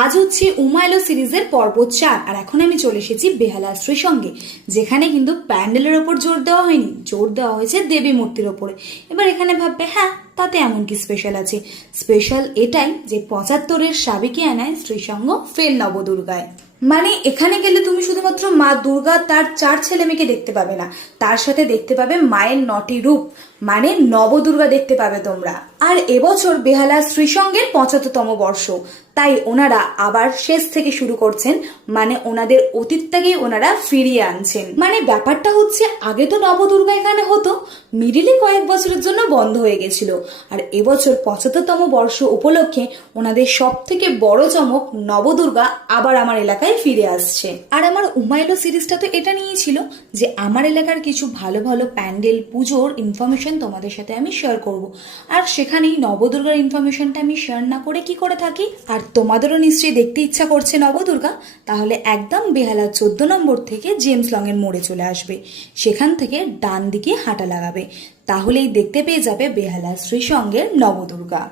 আজ হচ্ছে উমাইলো সিরিজের পর্ব 4 আর এখন আমি চলে এসেছি বেহালা স্ত্রীর সঙ্গে, যেখানে কিন্তু প্যান্ডেলের ওপর জোর দেওয়া হয়নি, জোর দেওয়া হয়েছে দেবী মূর্তির ওপরে। এবার এখানে ভাববে হ্যাঁ তাতে এমন কি স্পেশাল আছে। স্পেশাল এটাই যে 75-এর সাবেকি আনায় শ্রীসঙ্গ ফের নবদুর্গায়। মানে এখানে গেলে তুমি শুধুমাত্র মা দুর্গা তার 4 ছেলে মেয়েকে দেখতে পাবে না, তার সাথে দেখতে পাবে মায়ের 9টি রূপ, মানে নবদুর্গা দেখতে পাবে তোমরা। আর এবছর বেহালা শ্রীসঙ্গের 75তম বর্ষ, তাই ওনারা আবার শেষ থেকে শুরু করছেন, মানে ওনাদের অতীতটাকেই ওনারা ফিরিয়ে আনছেন। মানে ব্যাপারটা হচ্ছে আগে তো নবদুর্গা এখানে হতো, মিডিলে কয়েক বছরের জন্য বন্ধ হয়ে গেছিল, আর এবছর 75তম বর্ষ উপলক্ষে ওনাদের সব থেকে বড় চমক নবদুর্গা আবার আমার এলাকায় ফিরে আসছে। আর আমার উমাইলো সিরিজটা তো এটা নিয়েই ছিল যে আমার এলাকার কিছু ভালো ভালো প্যান্ডেল পুজোর ইনফরমেশন তোমাদের সাথে আমি শেয়ার করব, আর সেখানেই নবদুর্গার ইনফরমেশনটা আমি শেয়ার না করে কি করে থাকি। আর তোমাদেরও নিশ্চয়ই দেখতে ইচ্ছা করছে নবদুর্গা, তাহলে একদম বেহালা 14 নম্বর থেকে জেমস লং এর মোড়ে চলে আসবে, সেখান থেকে ডান দিকে হাঁটা লাগাবে, তাহলেই দেখতে পেয়ে যাবে বেহালা শ্রীসঙ্গের নবদুর্গা।